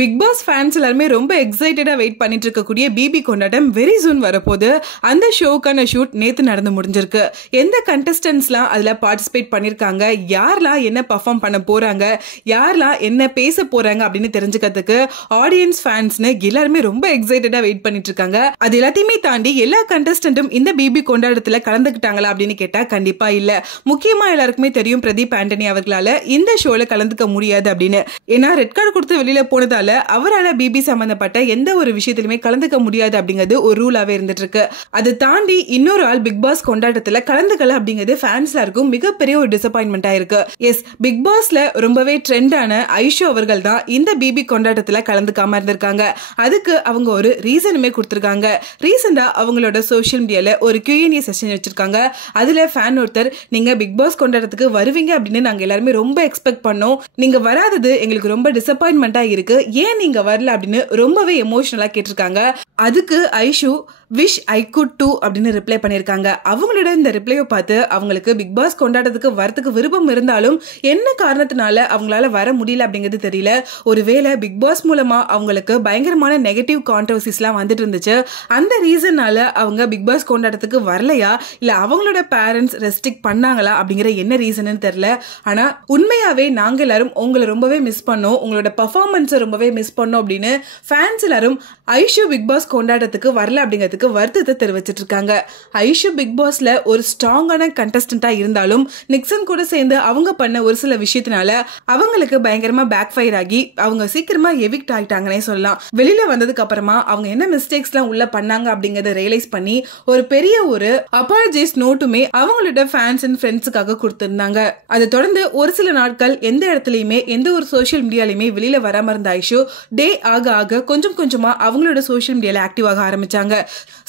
Big pass fans எல்லாருமே ரொம்ப எக்ஸைட்டடா wait பண்ணிட்டு இருக்கக்கூடிய பிபி கொண்டாட்டம் வெரி சூன் வரப்போது. அந்த ஷோக்கான ஷூட் நேத்து நடந்து முடிஞ்சிருக்கு. எந்த கண்டஸ்டன்ஸ்லாம் அதுல பார்ட்டிசிபேட் பண்ணிருக்காங்க, யாரெல்லாம் என்ன பர்ஃபார்ம் பண்ண போறாங்க, யாரெல்லாம் என்ன பேச போறாங்க அப்படின்னு தெரிஞ்சுக்கிறதுக்கு ஆடியன்ஸ் ஃபேன்ஸ்னு எல்லாருமே ரொம்ப எக்ஸைட்டடா வெயிட் பண்ணிட்டு இருக்காங்க. அது எல்லாத்தையுமே தாண்டி எல்லா கண்டஸ்டன்ட்டும் இந்த பிபி கொண்டாட்டத்துல கலந்துக்கிட்டாங்களா அப்படின்னு கேட்டா கண்டிப்பா இல்ல. முக்கியமா எல்லாருக்குமே தெரியும் பிரதீப் ஆண்டனி அவர்களால இந்த ஷோல கலந்துக்க முடியாது அப்படின்னு. ஏன்னா ரெட் கார்டு கொடுத்து வெளியில போனதால அவரால் பிபி சம்பந்தப்பட்ட எந்த ஒரு விஷயத்திலுமே கலந்துக்க முடியாது அப்படிங்கிறது ஒரு ரூலாவே இருந்துட்டு இருக்கு. அதை தாண்டி இன்னொரு ஆள் பிக் பாஸ் கொண்டாட்டத்துல கலந்துக்கல அப்படிங்கிறது ஃபேன்ஸ்ல இருக்கும் மிகப்பெரிய ஒரு டிசப்பாயின்மெண்டா இருக்கு. எஸ், பிக் பாஸ்ல ரொம்பவே ட்ரெண்டான ஐஷு அவர்கள் தான் இந்த பிபி கொண்டாட்டத்துல கலந்துக்காம இருந்திருக்காங்க. அதுக்கு அவங்க ஒரு ரீசனுமே கொடுத்திருக்காங்க. ரீசெண்டா அவங்களோட சோசியல் மீடியால ஒரு Q&A செஷன் வச்சிருக்காங்க. அதுல ஃபேன் ஒருத்தர், நீங்க பிக் பாஸ் கொண்டாட்டத்துக்கு வருவீங்க அப்படின்னு நாங்க எல்லாருமே ரொம்ப எக்ஸ்பெக்ட் பண்ணோம், நீங்க வராதது எங்களுக்கு ரொம்ப டிசப்பாயின்மெண்டா இருக்கு, ஏன் நீங்க வரல அப்படின்னு ரொம்பவே எமோஷனலா கேட்டிருக்காங்க. அதுக்கு Aishu wish I could do அப்படின்னு ரிப்ளை பண்ணிருக்காங்க. அவங்களோட இந்த ரிப்ளையை பார்த்து அவங்களுக்கு பிக் பாஸ் கொண்டாட்டத்துக்கு வரத்துக்கு விருப்பம் இருந்தாலும் என்ன காரணத்தினால அவங்களால வர முடியல அப்படிங்கிறது தெரியல. ஒருவேளை பிக் பாஸ் மூலமா அவங்களுக்கு பயங்கரமான நெகட்டிவ் கான்ட்ரோவர்சிஸ்லாம் வந்துட்டு இருந்துச்சு, அந்த ரீசன்னால அவங்க பிக் பாஸ் கொண்டாட்டத்துக்கு வரலையா இல்ல அவங்களோட பேரண்ட்ஸ் ரெஸ்ட்ரிக்ட் பண்ணாங்களா அப்படிங்கிற என்ன ரீசன்னு தெரியல. ஆனா உண்மையாவே நாங்க எல்லாரும் உங்களை ரொம்பவே மிஸ் பண்ணோம், உங்களோட பர்ஃபார்மன்ஸை ரொம்பவே மிஸ் பண்ணோம் அப்படின்னு ஃபேன்ஸ் எல்லாரும் ஐஷு பிக் பாஸ் கொண்டாட்டத்துக்கு வரல அப்படிங்கிறது வருத்தத்தை தெரிவிச்சிட்டு இருக்காங்க. ஐஷு பிக் பாஸ்ல ஒரு ஸ்ட்ராங்கான கண்டஸ்டன்டா இருந்தாலும் நிக்சன் கூட சேர்ந்து அவங்க பண்ண ஒரு சில விஷயத்தினால அவங்களுக்கு பயங்கரமா பேக் ஃபயர் ஆகி அவங்க சீக்கிரமா எவிக்ட் ஆயிட்டாங்கன்னே சொல்லலாம். வெளியில வந்ததுக்கு அப்புறமா அவங்க என்ன மிஸ்டேக்ஸ் எல்லாம் உள்ள பண்ணாங்க அப்படிங்கறத ரியலைஸ் பண்ணி ஒரு பெரிய ஒரு அப்பாலஜைஸ் நோட்டுமே அவங்களோட ஃபேன்ஸ் அண்ட் ஃப்ரெண்ட்ஸுக்காக கொடுத்திருந்தாங்க. அதை தொடர்ந்து ஒரு சில நாட்கள் எந்த இடத்துலயுமே எந்த ஒரு சோசியல் மீடியாலையுமே வெளியில வராம இருந்த ஐஷு டே ஆக ஆக கொஞ்சம் கொஞ்சமா அவங்களோட சோசியல் மீடியால ஆக்டிவ் ஆக ஆரம்பிச்சாங்க.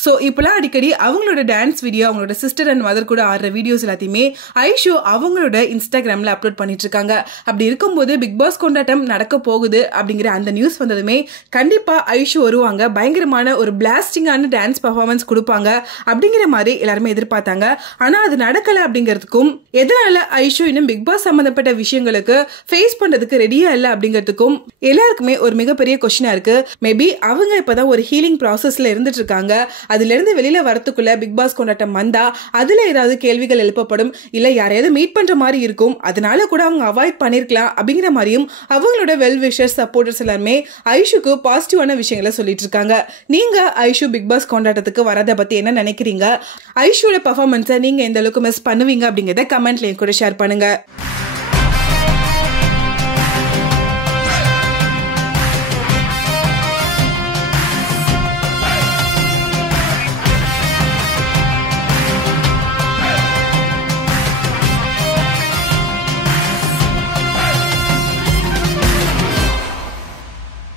சோ இப்பெல்லாம் அடிக்கடி அவங்களோட டான்ஸ் வீடியோ, அவங்களோட சிஸ்டர் அண்ட் மதர் கூட ஆடுற வீடியோஸ் எல்லாத்தையுமே ஐஷு அவங்களோட இன்ஸ்டாகிராம்ல அப்லோட் பண்ணிட்டு இருக்காங்க. அப்படி இருக்கும்போது பிக் பாஸ் கொண்டாட்டம் நடக்க போகுது அப்படிங்கிற அந்த நியூஸ் வந்ததுமே கண்டிப்பா ஐஷு வருவாங்க, பயங்கரமான ஒரு பிளாஸ்டிங்கான டான்ஸ் பர்ஃபார்மன்ஸ் கொடுப்பாங்க அப்படிங்கிற மாதிரி எல்லாருமே எதிர்பார்த்தாங்க. ஆனா அது நடக்கல அப்படிங்கிறதுக்கும் எதனால ஐஷு இன்னும் பிக் பாஸ் சம்பந்தப்பட்ட விஷயங்களுக்கு ஃபேஸ் பண்றதுக்கு ரெடியா இல்ல அப்படிங்கிறதுக்கும் எல்லாருக்குமே ஒரு மிகப்பெரிய கொஸ்டினா இருக்கு. மேபி அவங்க இப்பதான் ஒரு ஹீலிங் ப்ராசஸ்ல இருந்துட்டு இருக்காங்க. அதுல இருந்து வெளியில வரத்துக்குள்ள பிக் பாஸ் கொண்டாட்டம் வந்தா அதுல ஏதாவது கேள்விகள் எழுப்பப்படும், இல்ல யாரையாவது மீட் பண்ற மாதிரி இருக்கும், அதனால கூட அவங்க அவாய்ட் பண்ணிருக்கலாம் அப்படிங்கிற மாதிரியும் அவங்களோட வெல் விஷர்ஸ் சப்போர்ட்டர்ஸ் எல்லாருமே ஐஷுக்கு பாசிட்டிவான விஷயங்களை சொல்லிட்டு இருக்காங்க. நீங்க ஐஷு பிக் பாஸ் கொண்டாட்டத்துக்கு வரதை பத்தி என்ன நினைக்கிறீங்க? ஐஷுவோட பெர்ஃபார்மன்ஸை நீங்க எந்த அளவுக்கு மிஸ் பண்ணுவீங்க அப்படிங்கறத கமெண்ட்ல கூட ஷேர் பண்ணுங்க.